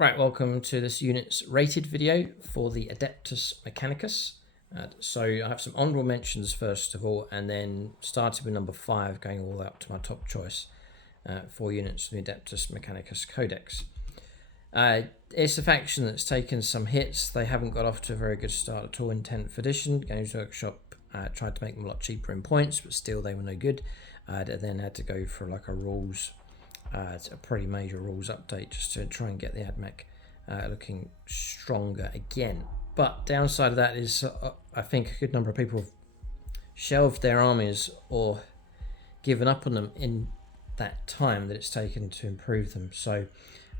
Right, welcome to this unit's rated video for the Adeptus Mechanicus. So I have some honourable mentions first of all, and then starting with number 5, going all the way up to my top choice for units from the Adeptus Mechanicus Codex. It's a faction that's taken some hits. They haven't got off to a very good start at all in 10th edition. Games Workshop tried to make them a lot cheaper in points, but still they were no good. And then had to go for like a rules, a pretty major rules update just to try and get the Ad Mech looking stronger again. But downside of that is I think a good number of people have shelved their armies or given up on them in that time that it's taken to improve them. So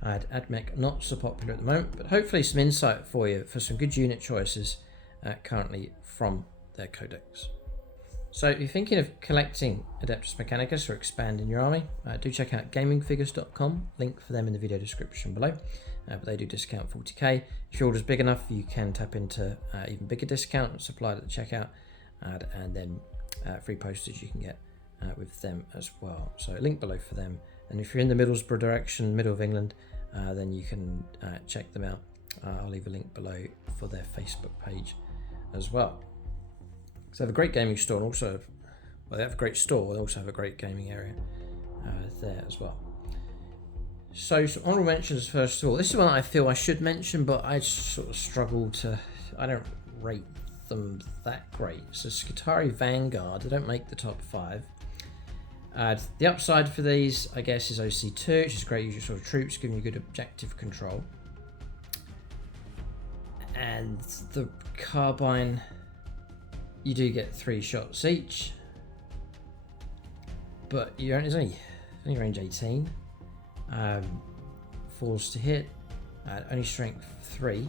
Ad Mech not so popular at the moment, but hopefully some insight for you for some good unit choices currently from their codex. So if you're thinking of collecting Adeptus Mechanicus or expanding your army, do check out gamingfigures.com, link for them in the video description below. But they do discount 40k. If your order's big enough, you can tap into even bigger discount supplied at the checkout, and then free postage you can get with them as well. So link below for them. And if you're in the Middlesbrough direction, middle of England, then you can check them out. I'll leave a link below for their Facebook page as well. So they have a great gaming store, and also, well, they have a great store. They also have a great gaming area there as well. So some honourable mentions first of all. This is one I feel I should mention, but I sort of struggle to. I don't rate them that great. So Skitarii Vanguard, they don't make the top 5. The upside for these, I guess, is OC2, which is great. Usual sort of troops, giving you good objective control. And the carbine, you do get 3 shots each, but it's only range 18. Falls to hit, only strength 3,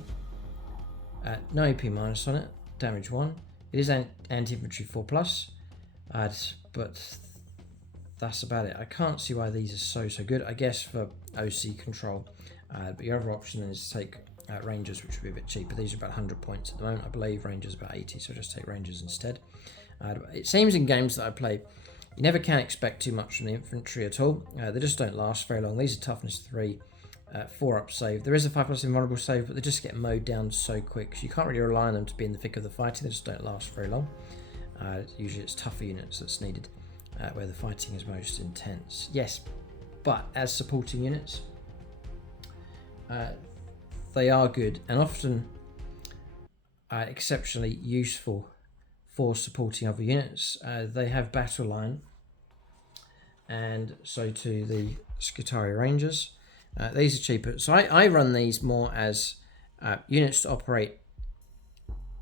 no AP minus on it, damage 1. It is anti-infantry 4+, but that's about it. I can't see why these are so good. I guess for OC control, but your other option is to take Rangers, which would be a bit cheaper. These are about 100 points at the moment. I believe Rangers about 80, so just take Rangers instead. It seems in games that I play, you never can expect too much from the infantry at all. They just don't last very long. These are toughness 3, 4 up save. There is a 5+ invulnerable save, but they just get mowed down so quick, so you can't really rely on them to be in the thick of the fighting. They just don't last very long. Usually it's tougher units that's needed, where the fighting is most intense. Yes, but as supporting units, they are good and often exceptionally useful for supporting other units. They have battle line, and so too the Skitarii Rangers. These are cheaper, so I run these more as units to operate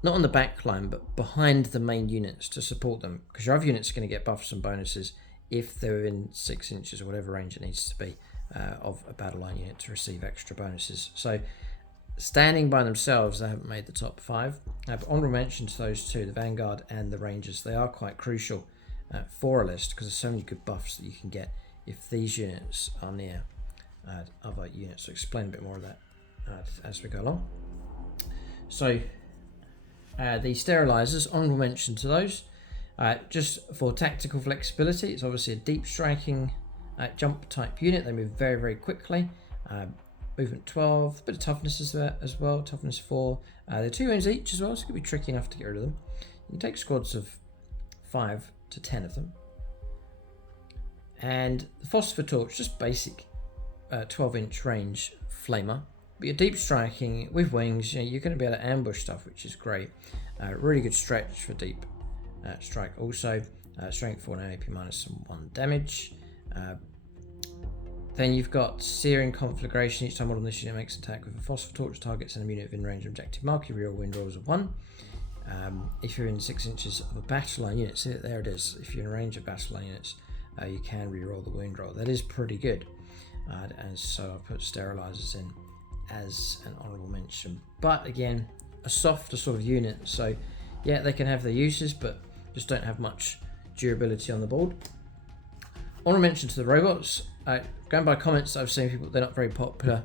not on the back line but behind the main units to support them, because your other units are going to get buffs and bonuses if they're in 6 inches or whatever range it needs to be of a battle line unit to receive extra bonuses. So standing by themselves, they haven't made the top 5. But honourable mention to those two, the Vanguard and the Rangers. They are quite crucial for a list because there's so many good buffs that you can get if these units are near other units. So explain a bit more of that as we go along. So the Sterilizers, honourable mention to those. Just for tactical flexibility, it's obviously a deep striking jump type unit. They move very, very quickly. Movement 12, a bit of toughness is there as well, toughness 4. They're 2 wounds each as well, so it could be tricky enough to get rid of them. You can take squads of 5 to 10 of them. And the Phosphor Torch, just basic 12-inch range flamer. But you're deep striking with wings, you're going to be able to ambush stuff, which is great. Really good stretch for deep strike. Also, strength 4 and AP minus some 1 damage. Then you've got Searing Conflagration. Each time one of this unit makes an attack with a Phosphor Torch, targets an unit within range of objective mark. You reroll wind rolls of 1. If you're in 6 inches of a battle line unit, see there it is. If you're in range of battle line units, you can reroll the wind roll. That is pretty good. And so I've put Sterilizers in as an honourable mention. But again, a softer sort of unit. So yeah, they can have their uses, but just don't have much durability on the board. Honourable mention to the robots. Going by comments I've seen, people, they're not very popular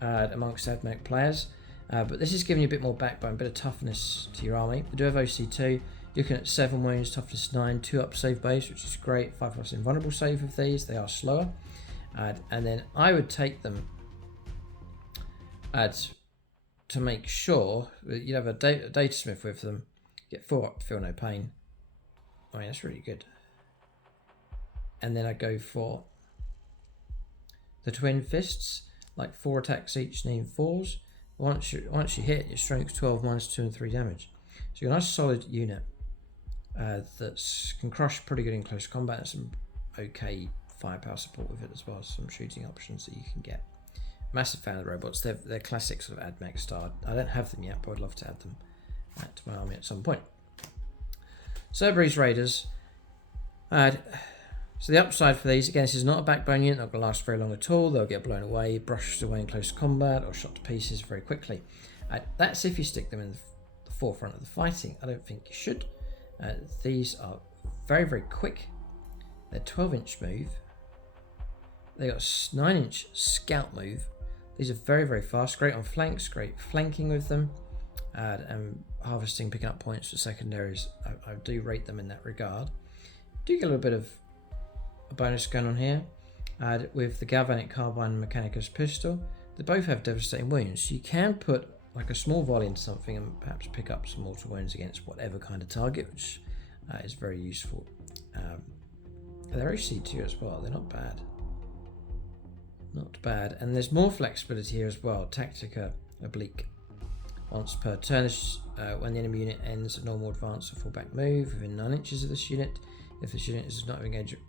amongst Ad Mech players, but this is giving you a bit more backbone, a bit of toughness to your army. They do have OC2, looking at 7 wounds, toughness 9, 2 up save base, which is great, 5+ invulnerable save with these. They are slower, and then I would take them to make sure that you have a datasmith with them. Get 4 up, feel no pain. I mean, that's really good. And then I go for the twin fists, like 4 attacks each, needing 4s. Once you hit, your strength 12 minus 2 and 3 damage. So you're a nice solid unit that can crush pretty good in close combat, and some okay firepower support with it as well. Some shooting options that you can get. Massive fan of the robots. They're classic sort of Ad Mech style. I don't have them yet, but I'd love to add them to my army at some point. Cerberus Raiders. So the upside for these, again, this is not a backbone unit, not going to last very long at all. They'll get blown away, brushed away in close combat, or shot to pieces very quickly. That's if you stick them in the forefront of the fighting. I don't think you should. These are very, very quick. They're 12-inch move. They got 9-inch scout move. These are very, very fast. Great on flanks, great flanking with them. And harvesting, picking up points for secondaries. I do rate them in that regard. Do get a little bit of a bonus going on here with the Galvanic Carbine and Mechanicus pistol. They both have devastating wounds. So you can put like a small volley into something and perhaps pick up some mortal wounds against whatever kind of target, which is very useful. They're OC2 as well. They're not bad. Not bad. And there's more flexibility here as well. Tactica Oblique. Once per turn, when the enemy unit ends a normal advance or fallback move within 9 inches of this unit, if this unit does not engage at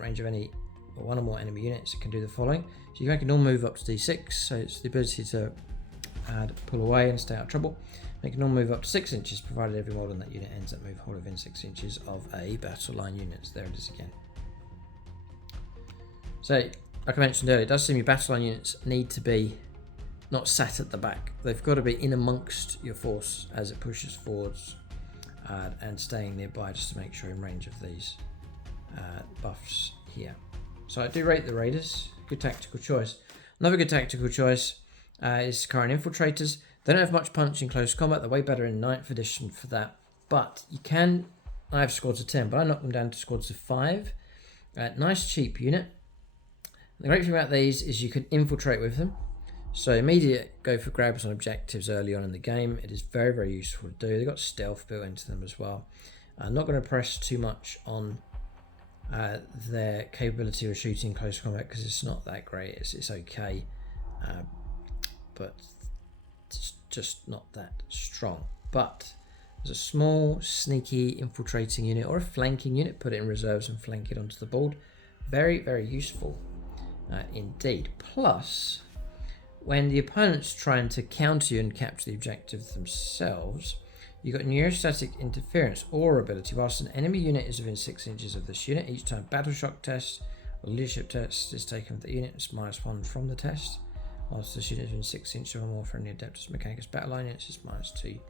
range of any or one or more enemy units, it can do the following. So you can make a normal move up to D6, so it's the ability to pull away and stay out of trouble. Make a normal move up to 6 inches, provided every model in that unit ends that move whole within 6 inches of a battle line unit. So there it is again. So, like I mentioned earlier, it does seem your battle line units need to be not sat at the back. They've got to be in amongst your force as it pushes forwards and staying nearby just to make sure in range of these buffs here. So I do rate the Raiders. Good tactical choice. Another good tactical choice is Cadian Infiltrators. They don't have much punch in close combat. They're way better in 9th edition for that. But you can... I have squads of 10, but I knock them down to squads of 5. Nice cheap unit. The great thing about these is you can infiltrate with them. So immediate go for grabs on objectives early on in the game. It is very, very useful to do. They've got stealth built into them as well. I'm not going to press too much on their capability of shooting close combat because it's not that great. It's okay, but it's just not that strong. But as a small, sneaky, infiltrating unit or a flanking unit, put it in reserves and flank it onto the board. Very, very useful indeed. Plus, when the opponent's trying to counter you and capture the objective themselves, you've got neurostatic interference or ability. Whilst an enemy unit is within 6 inches of this unit, each time battle shock test or leadership test is taken with the unit, it's -1 from the test. Whilst this unit is within 6 inches or more for any Adeptus Mechanicus battle line units, it's -2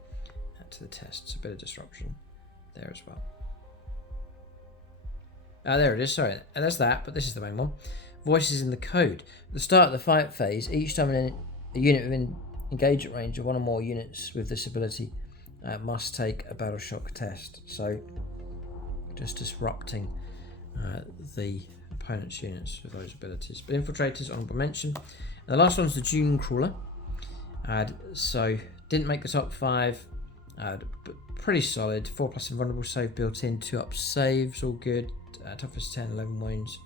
to the test. It's a bit of disruption there as well. There it is, sorry. That's that, but this is the main one. Voices in the code. At the start of the fight phase, each time a unit within engagement range of one or more units with this ability must take a battle shock test. So just disrupting the opponent's units with those abilities. But infiltrators, honorable mention. And the last one's the Dune Crawler. So didn't make the top 5, but pretty solid. 4+ invulnerable save built in, 2+ saves, all good. Toughness 10, 11 wounds.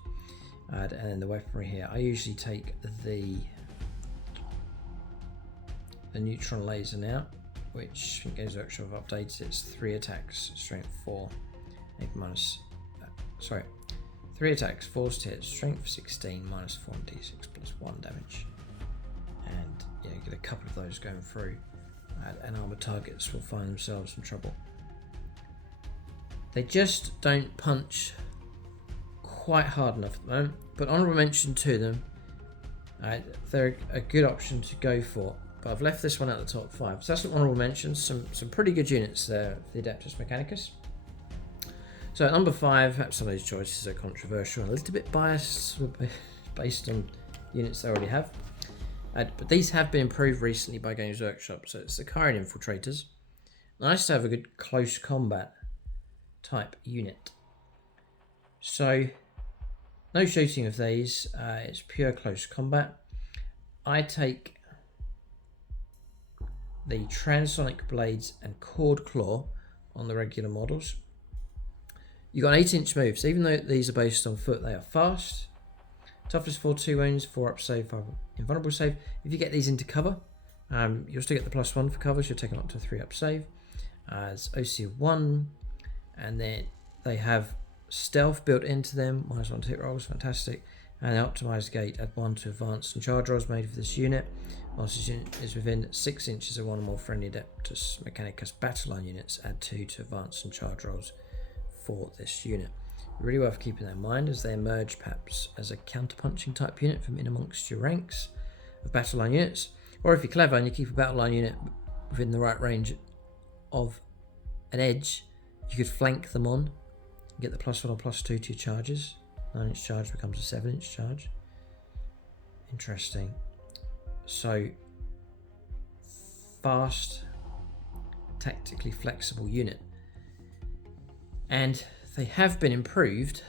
And then the weaponry here. I usually take the neutron laser now, which Games Workshop have updated. It's 3 attacks, strength 4, 3 attacks, 4 to hit, strength 16, -4 d6 +1 damage. And you get a couple of those going through, and armored targets will find themselves in trouble. They just don't punch quite hard enough at the moment, but honorable mention to them. They're a good option to go for, but I've left this one at the top 5. So that's some honorable mentions, some pretty good units there for the Adeptus Mechanicus. So at number 5, perhaps some of these choices are controversial and a little bit biased based on units they already have. But these have been improved recently by Games Workshop, so it's the Cadian Infiltrators. Nice to have a good close combat type unit. So no shooting of these, it's pure close combat. I take the transonic blades and cord claw on the regular models. You got an 8-inch move, so even though these are based on foot, they are fast. Toughness 4, 2 wounds, 4 up save, 5 invulnerable save. If you get these into cover, you'll still get the +1 for cover, so you're taking up to 3 up save. It's OC of 1, and then they have stealth built into them, -1 to hit rolls, fantastic. And the optimized gate, add 1 to advance and charge rolls made for this unit. Once this unit is within 6 inches of one or more friendly Adeptus Mechanicus battle line units, add 2 to advance and charge rolls for this unit. Really worth keeping that in mind as they emerge perhaps as a counterpunching type unit from in amongst your ranks of battle line units. Or if you're clever and you keep a battle line unit within the right range of an edge, you could flank them on and get the +1 or +2 to your charges. 9-inch charge becomes a 7-inch charge. Interesting. So, fast, tactically flexible unit. And they have been improved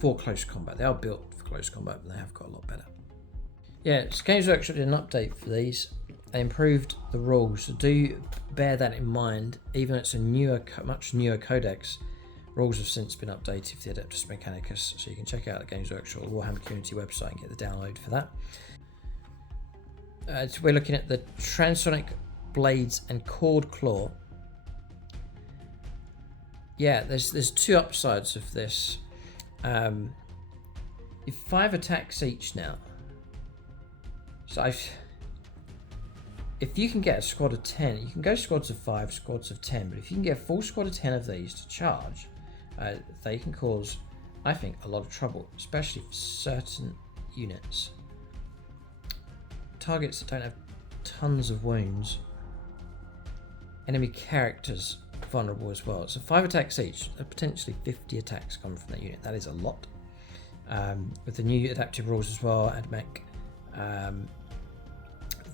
for close combat. They are built for close combat, but they have got a lot better. Yeah, so Games Workshop did an update for these. They improved the rules, so do bear that in mind. Even though it's a much newer codex, rules have since been updated for the Adeptus Mechanicus, so you can check out the Games Workshop or Warhammer community website and get the download for that. So we're looking at the transonic blades and cord claw. Yeah, there's 2 upsides of this. If 5 attacks each now. So if you can get a squad of 10, you can go squads of 5, squads of 10, but if you can get a full squad of 10 of these to charge, they can cause, I think, a lot of trouble, especially for certain units. Targets that don't have tons of wounds. Enemy characters vulnerable as well. So 5 attacks each, potentially 50 attacks coming from that unit. That is a lot. With the new adaptive rules as well, Ad Mech,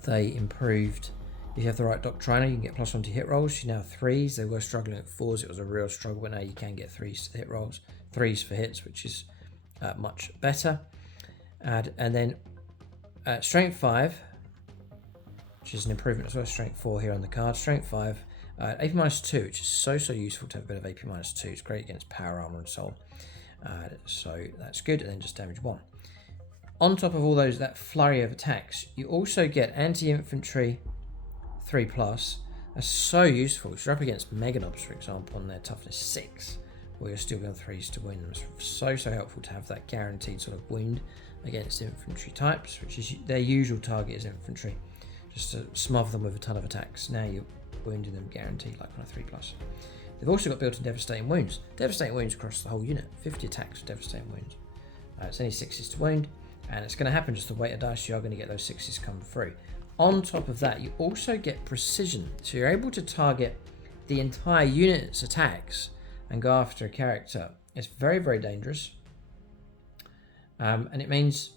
they improved. If you have the right Doctriner, you can get +1 to hit rolls. You now have 3s. They were struggling at 4s. It was a real struggle, but now you can get 3s to hit rolls. 3s for hits, which is much better. And then Strength 5, which is an improvement as well. Strength 4 here on the card. Strength 5, AP -2, which is so useful to have a bit of AP -2. It's great against power armor and so on. So that's good. And then just damage 1. On top of all that flurry of attacks, you also get anti-infantry 3+. That's so useful. If you're up against Meganobs, for example, on their toughness 6, where you're still on 3s to win them. It's so helpful to have that guaranteed sort of wound against infantry types, which is their usual target is infantry. Just to smother them with a ton of attacks. Now you're wounding them guaranteed, like on a 3+. They've also got built-in devastating wounds. Devastating wounds across the whole unit. 50 attacks with devastating wounds. It's only 6s to wound, and it's going to happen just the weight of dice. You are going to get those 6s come through. On top of that, you also get precision, so you're able to target the entire unit's attacks and go after a character. It's very dangerous, and it means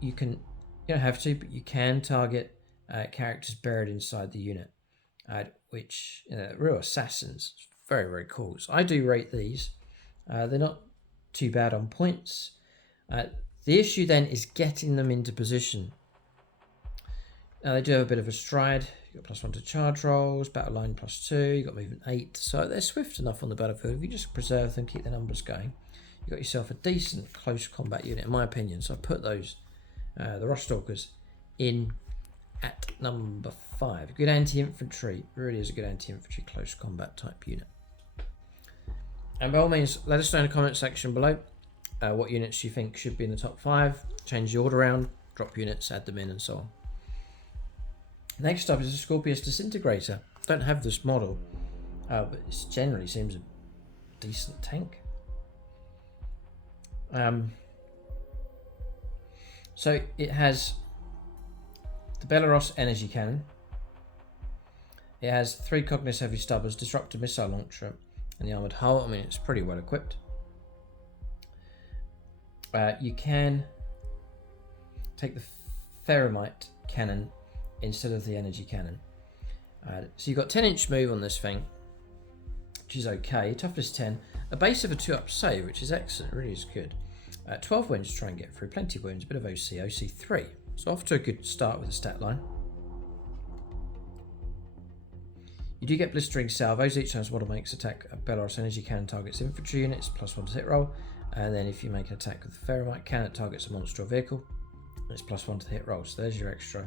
you don't have to, but you can target characters buried inside the unit, which real assassins. Very cool. So I do rate these. They're not too bad on points. The issue then is getting them into position. They do have a bit of a stride. You've got +1 to charge rolls, battle line +2, you've got movement 8, so they're swift enough on the battlefield. If you just preserve them, keep the numbers going, you've got yourself a decent close combat unit, in my opinion. So I've put those, the Rush Stalkers, in at number 5. Good anti-infantry, really is a good anti-infantry close combat type unit. And by all means, let us know in the comment section below what units you think should be in the top 5. Change the order around, drop units, add them in, and so on. Next up is the Scorpious Disintegrator. Don't have this model, but it generally seems a decent tank. So it has the Belarus energy cannon. It has 3 Cognis heavy stubbers, disruptor missile launcher, and the armored hull. I mean, it's pretty well equipped. You can take the Ferromite cannon instead of the energy cannon. So you've got 10-inch move on this thing, which is okay. Toughness 10, a base of a 2-up save, which is excellent, really is good. 12 wounds to try and get through, plenty of wounds, a bit of OC 3. So off to a good start with the stat line. You do get blistering salvos. Each time this model makes attack, a Belarus energy cannon targets infantry units, +1 to hit roll. And then if you make an attack with the Ferromite cannon, it targets a monster or vehicle, it's +1 to the hit roll. So there's your extra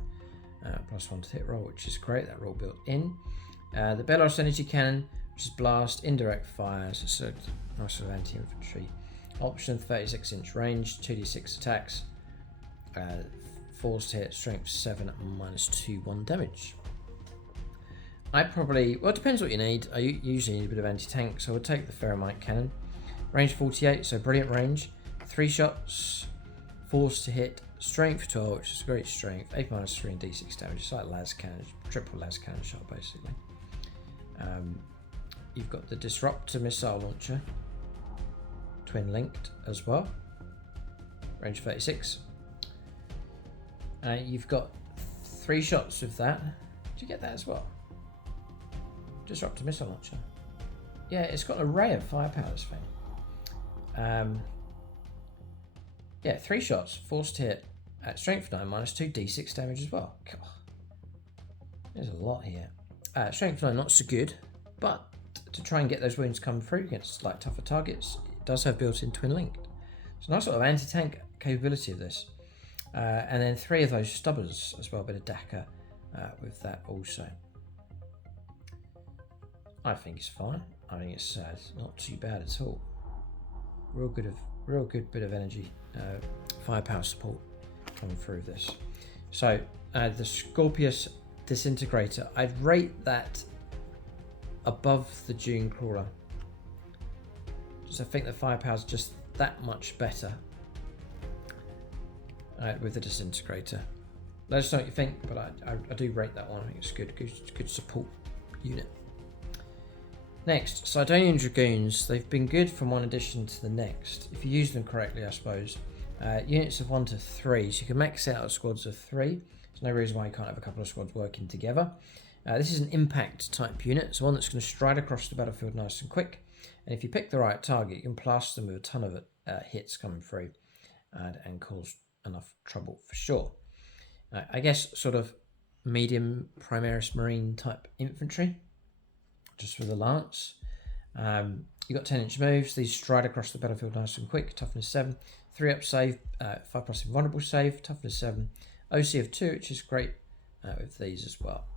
+1 to the hit roll, which is great. That roll built in. The Belarus energy cannon, which is blast, indirect fire, so nice sort of anti-infantry option. 36-inch range, 2d6 attacks, force to hit, strength 7, -2/1 damage. I probably, well, it depends what you need. I usually need a bit of anti-tank, so I would take the Ferromite cannon. Range 48, so brilliant range. 3 shots, force to hit, strength 12, which is great strength, 8 -3 and d6 damage. It's like las cannon, triple las cannon shot basically. You've got the Disruptor missile launcher, twin linked as well. Range 36. You've got 3 shots with that. Did you get that as well? Disruptor missile launcher. Yeah, it's got an array of firepower, this thing. Yeah, 3 shots, force to hit at strength 9, -2, d6 damage as well. God. There's a lot here. Strength 9, not so good, but to try and get those wounds come through against like tougher targets, it does have built-in twin linked. So nice sort of anti-tank capability of this. And then 3 of those stubbers as well, a bit of DACA with that also. I think it's fine. I think it's not too bad at all. Real good bit of energy, firepower support coming through this. So the Scorpious Disintegrator, I'd rate that above the Dune Crawler. Just I think the firepower's just that much better with the Disintegrator. Let us know what you think, but I do rate that one. I think it's good support unit. Next, Sidonian Dragoons. They've been good from one edition to the next, if you use them correctly, I suppose. Units of 1 to 3, so you can max out squads of 3. There's no reason why you can't have a couple of squads working together. This is an impact type unit. It's one that's going to stride across the battlefield nice and quick. And if you pick the right target, you can plaster them with a ton of hits coming through and cause enough trouble for sure. I guess sort of medium Primaris Marine type infantry, just with a lance. You've got 10-inch moves. These stride across the battlefield nice and quick. Toughness 7, 3-up save, 5+ invulnerable save, toughness 7, OC of 2, which is great with these as well.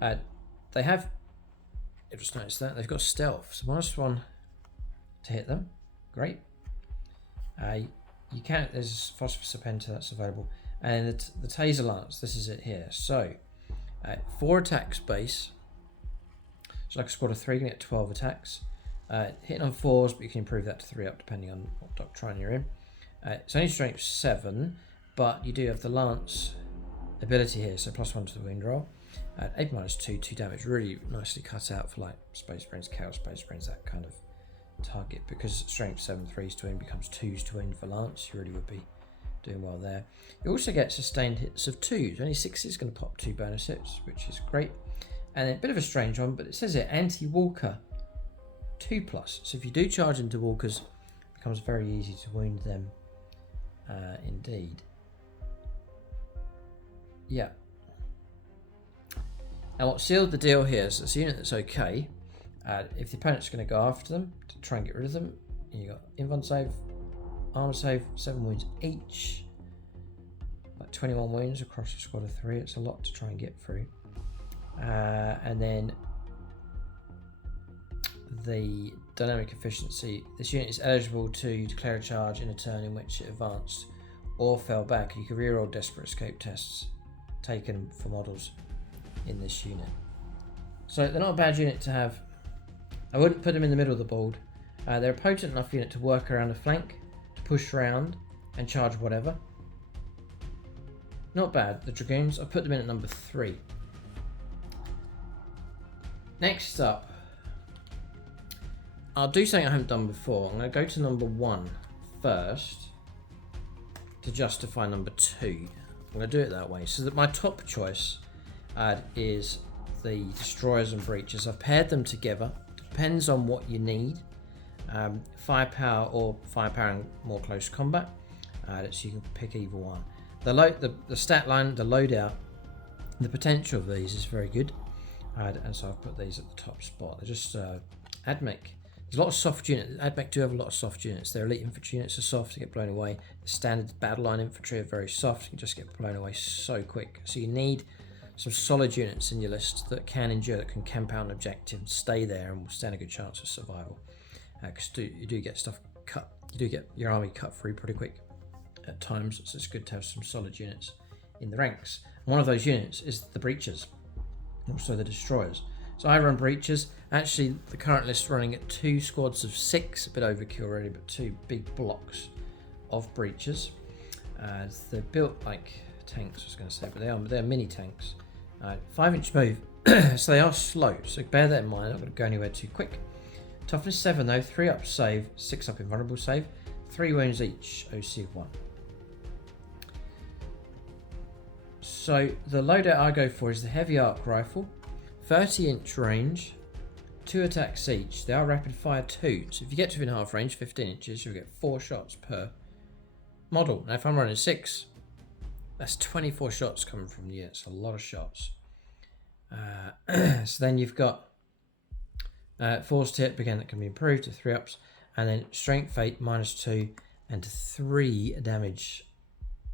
They have, I've just noticed that, they've got stealth, so -1 to hit them. Great. You can, there's Phosphor Serpenta that's available. And the Taser Lance, this is it here. So, 4 attacks base. So like a squad of 3, you can get 12 attacks. Hitting on 4s, but you can improve that to 3-up depending on what doctrine you're in. It's only strength 7, but you do have the Lance ability here, so +1 to the wound roll. 8 -2, 2 damage, really nicely cut out for like Space Brains, Chaos Space Brains, that kind of target. Because strength 7, 3s to wound becomes 2s to wound for Lance, you really would be doing well there. You also get sustained hits of 2s, only 6 is going to pop 2 bonus hits, which is great. And then a bit of a strange one, but it says here anti-walker 2+. So if you do charge into walkers, it becomes very easy to wound them indeed. Yeah. Now what sealed the deal here is it's a unit that's okay. If the opponent's going to go after them to try and get rid of them, you got invuln save, armor save, 7 wounds each. Like 21 wounds across a squad of 3. It's a lot to try and get through. And then the dynamic efficiency. This unit is eligible to declare a charge in a turn in which it advanced or fell back. You can reroll desperate escape tests taken for models in this unit. So they're not a bad unit to have. I wouldn't put them in the middle of the board. They're a potent enough unit to work around the flank, to push around and charge whatever. Not bad. The Dragoons, I put them in at number 3. Next up, I'll do something I haven't done before. I'm going to go to number 1 first to justify number 2. I'm going to do it that way. So that my top choice is the Destroyers and Breaches. I've paired them together. Depends on what you need. Firepower or firepower and more close combat. So you can pick either one. The stat line, the loadout, the potential of these is very good. And so I've put these at the top spot. They're just Ad Mech. There's a lot of soft units. Ad Mech do have a lot of soft units. Their elite infantry units are soft, they get blown away. The standard battle line infantry are very soft, you can just get blown away so quick. So you need some solid units in your list that can endure, that can camp out an objective and stay there and will stand a good chance of survival. Because you do get stuff cut, you do get your army cut through pretty quick at times, so it's good to have some solid units in the ranks. And one of those units is the breachers, also the destroyers. So I run breachers. Actually, the current list running at 2 squads of 6, a bit overkill already, but 2 big blocks of breachers. They're built like tanks, I was going to say, but they're mini tanks. 5-inch move, so they are slow. So bear that in mind. They're not going to go anywhere too quick. Toughness 7 though, 3 up save, 6 up invulnerable save, 3 wounds each, OC of 1. So the loadout I go for is the heavy arc rifle, 30-inch range, 2 attacks each. They are rapid fire 2, so if you get to within half range, 15 inches, you'll get 4 shots per model. Now if I'm running 6, that's 24 shots coming from the unit. It's a lot of shots. So then you've got force hit, again that can be improved to 3 ups, and then strength 8 -2 and 3 damage.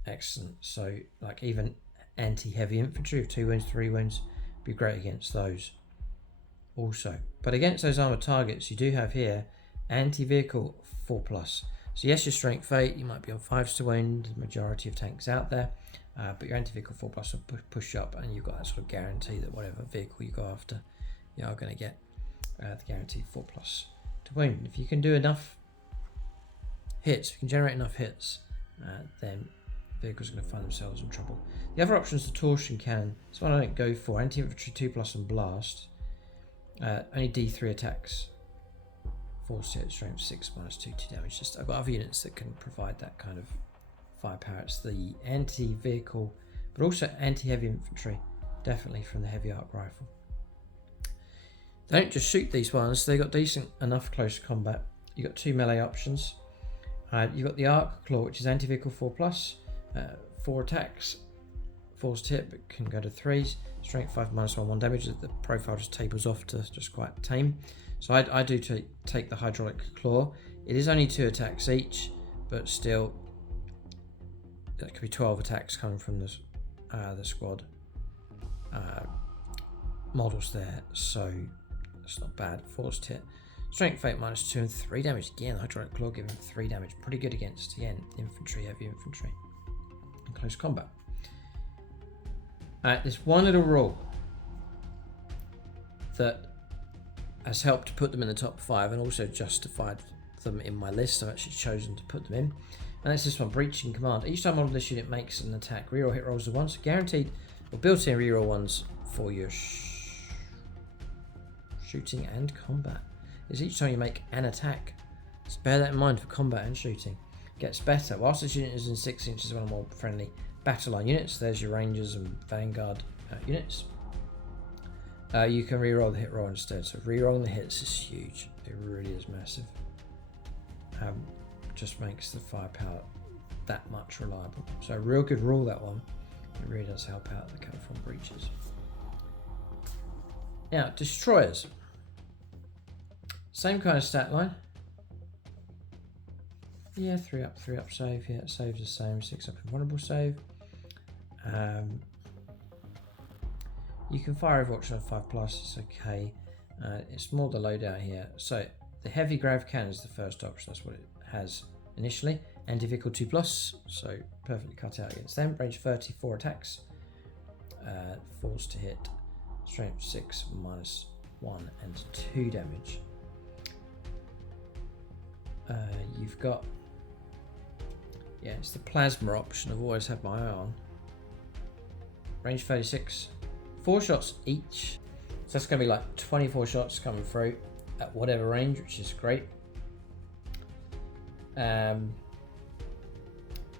Excellent. So like even anti-heavy infantry of 2 wounds, 3 wounds, be great against those also. But against those armored targets, you do have here anti-vehicle 4+. So yes, your strength 8, you might be on 5s to wound, the majority of tanks out there, but your anti-vehicle 4+ will push up, and you've got that sort of guarantee that whatever vehicle you go after, you are going to get the guaranteed 4+ to wound. If you can do enough hits, if you can generate enough hits, then vehicles are going to find themselves in trouble. The other option is the torsion cannon. This one I don't go for. Anti-infantry 2+ and blast. Only D3 attacks. Force hit, strength 6 -2 damage. I've got other units that can provide that kind of firepower. It's the anti-vehicle, but also anti-heavy infantry. Definitely from the heavy arc rifle. They don't just shoot these ones. They got decent enough close combat. You got 2 melee options. You've got the arc claw, which is anti-vehicle 4+. 4 attacks, forced hit, but can go to 3s. Strength 5 -1 damage. The profile just tables off to just quite tame. So I do take the hydraulic claw. It is only 2 attacks each, but still, that could be 12 attacks coming from the squad models there. So that's not bad. Forced hit. Strength 8 -2 and 3 damage. Again, the hydraulic claw giving 3 damage. Pretty good against, again, infantry, heavy infantry. Close combat. There's one little rule that has helped to put them in the top 5 and also justified them in my list. I've actually chosen to put them in, and that's this one: breaching command. Each time model this unit makes an attack, reroll hit rolls of 1, so guaranteed or built-in reroll 1s for your shooting and combat. Is each time you make an attack. So bear that in mind for combat and shooting. Gets better. Whilst this unit is in 6 inches, one of the more friendly battle line units. There's your rangers and vanguard units. You can reroll the hit roll instead. So rerolling the hits is huge. It really is massive. Just makes the firepower that much reliable. So a real good rule, that one. It really does help out the California breaches. Now, destroyers. Same kind of stat line. Yeah, 3 up save. Yeah, it saves the same. 6 up invulnerable save. You can fire Overwatch on 5+, it's okay. It's more the loadout here. So the heavy grav cannon is the first option. That's what it has initially. Anti-vehicle 2+, so perfectly cut out against them. Range 34 attacks. Force to hit. Strength 6 -1 and 2 damage. You've got, yeah, it's the plasma option I've always had my eye on. Range 36, 4 shots each. So that's going to be like 24 shots coming through at whatever range, which is great.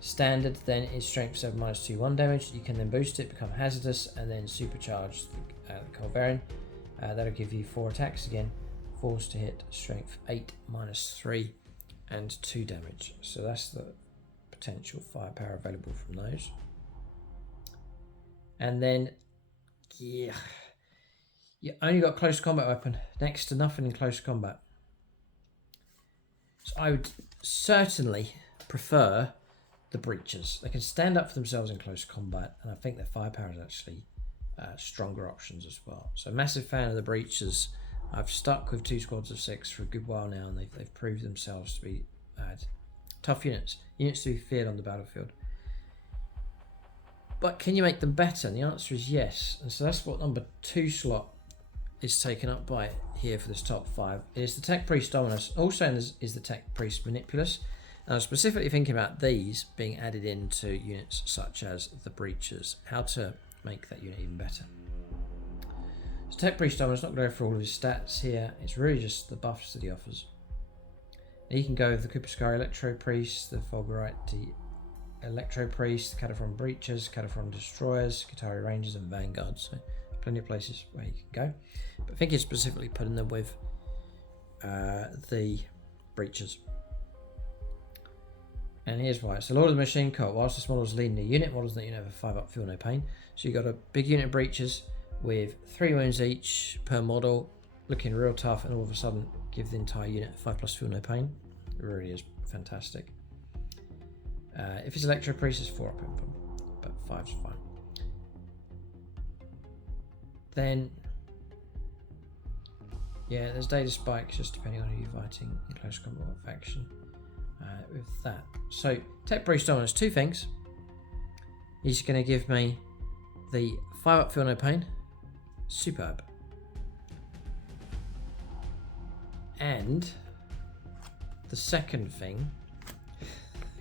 Standard then is strength 7 -2, 1 damage. You can then boost it, become hazardous, and then supercharge the Culverin. That'll give you 4 attacks again. Force to hit, strength 8 -3 and 2 damage. So that's the potential firepower available from those. And then, yeah, You only got close combat weapon. Next to nothing in close combat. So I would certainly prefer the breaches. They can stand up for themselves in close combat, and I think their firepower is actually stronger options as well. So massive fan of the breaches. I've stuck with 2 squads of 6 for a good while now, and they've proved themselves to be tough units to be feared on the battlefield. But can you make them better? And the answer is yes. And so that's what number 2 slot is taken up by here for this top 5. It is the Tech Priest Dominus, also is the Tech Priest Manipulus. And I'm specifically thinking about these being added into units such as the Breachers, how to make that unit even better. So Tech Priest Dominus, not going to go through all of his stats here, it's really just the buffs that he offers. And you can go with the Kupiskari Electro Priest, the Fulgurite Electro Priest, the Cataphron Breachers, Cataphron Destroyers, Qatari Rangers and Vanguards. So plenty of places where you can go. But I think it's specifically putting them with the Breachers. And here's why. So Lord of the Machine Cult, whilst this model is leading a unit, models that you have a 5-up, feel no pain. So you've got a big unit of Breachers with 3 wounds each per model, looking real tough, and all of a sudden give the entire unit 5+ feel no pain. It really is fantastic. If it's Electro Priest, it's 4-up info, but 5's fine. Then, yeah, there's data spikes just depending on who you're fighting in close combat faction. With that, so Tech Priest Dominus, 2 things. He's going to give me the 5-up feel no pain, superb, and the second thing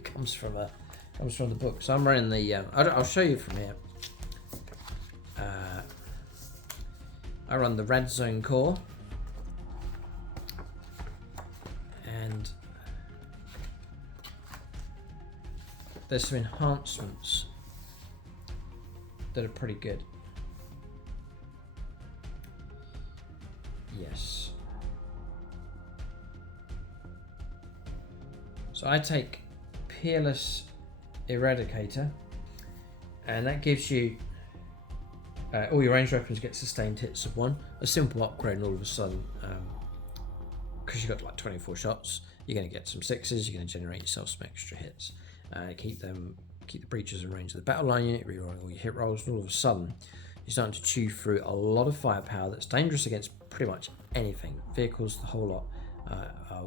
comes from the book. So I'm running the. I'll show you from here. I run the Red Zone Core, and there's some enhancements that are pretty good. Yes. So I take Peerless Eradicator, and that gives you all your ranged weapons get sustained hits of 1. A simple upgrade, and all of a sudden, because you've got like 24 shots, you're going to get some 6s, you're going to generate yourself some extra hits. Keep the breaches in range of the battle line unit, rerolling all your hit rolls, and all of a sudden you're starting to chew through a lot of firepower that's dangerous against pretty much anything. Vehicles, the whole lot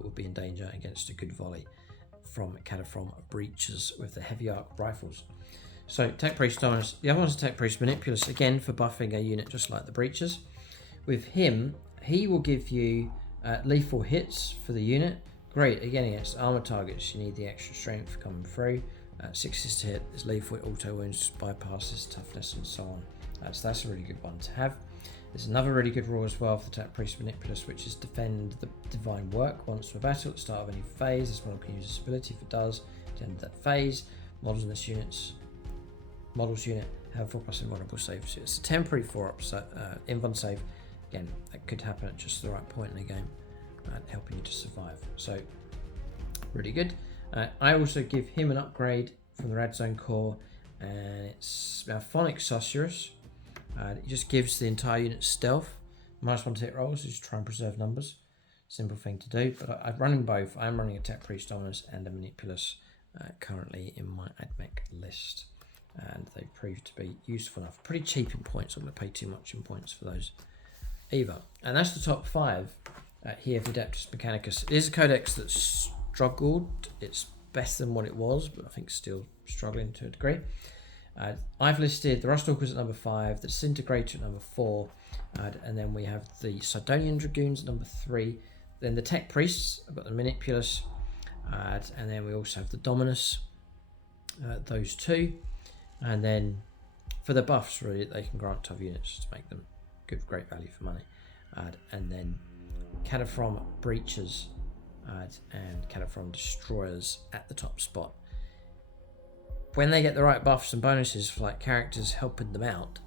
will be in danger against a good volley from Cataphron Breachers with the heavy arc rifles. So Tech Priest Dominus, the other one's Tech Priest Manipulus, again for buffing a unit just like the Breachers. With him, he will give you lethal hits for the unit. Great, again against armor targets, you need the extra strength coming through. 6s to hit, is lethal hit, auto wounds, bypasses, toughness, and so on. So that's a really good one to have. There's another really good rule as well for the Tech Priest Manipulus, which is defend the divine work once per battle at the start of any phase. This model can use this ability if it does to end that phase. Models in this models unit have 4+ invulnerable save. So it's a temporary 4-up invuln save. Again, that could happen at just the right point in the game, helping you to survive. So really good. I also give him an upgrade from the Red Zone Core, and it's Malphonic Sorceress. It just gives the entire unit stealth, -1 to hit rolls, just try and preserve numbers. Simple thing to do, but I'm running both. I'm running a Tech Priest Dominus and a Manipulus currently in my Ad Mech list, and they proved to be useful enough. Pretty cheap in points. I'm going to pay too much in points for those either. And that's the top 5 here for Adeptus Mechanicus. It is a codex that's struggled. It's better than what it was, but I think still struggling to a degree. I've listed the Rustalkers at number 5, the Disintegrator at number 4, and then we have the Sidonian Dragoons at number 3, then the Tech Priests, I've got the Manipulus, and then we also have the Dominus, those 2, and then for the buffs, really, they can grant tough units to make them great value for money, and then Cataphron Breachers and Cataphron Destroyers at the top spot. When they get the right buffs and bonuses for like characters helping them out,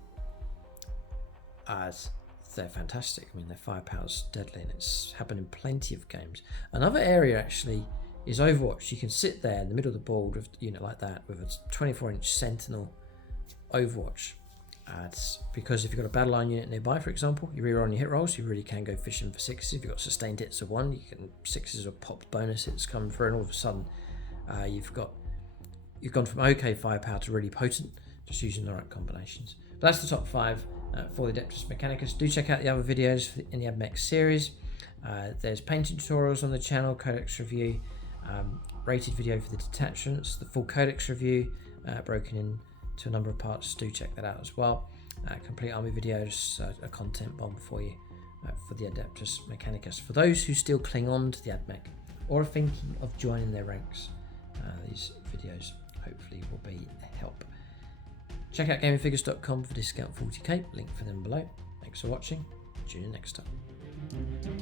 they're fantastic. I mean, their firepower's deadly, and it's happened in plenty of games. Another area actually is Overwatch. You can sit there in the middle of the board with a unit like that with a 24-inch Sentinel Overwatch, Because if you've got a battle line unit nearby, for example, you reroll your hit rolls, you really can go fishing for 6s. If you've got sustained hits of 1, you can 6s or popped bonus hits coming through, and all of a sudden you've gone from okay firepower to really potent, just using the right combinations. But that's the top 5 for the Adeptus Mechanicus. Do check out the other videos in the Ad Mech series. There's painting tutorials on the channel, Codex review, rated video for the detachments, the full Codex review, broken into a number of parts. Do check that out as well. Complete army videos, a content bomb for you for the Adeptus Mechanicus. For those who still cling on to the Ad Mech or are thinking of joining their ranks, these videos hopefully will be a help. Check out gamingfigures.com for discount 40k, link for them below. Thanks for watching, tune in next time.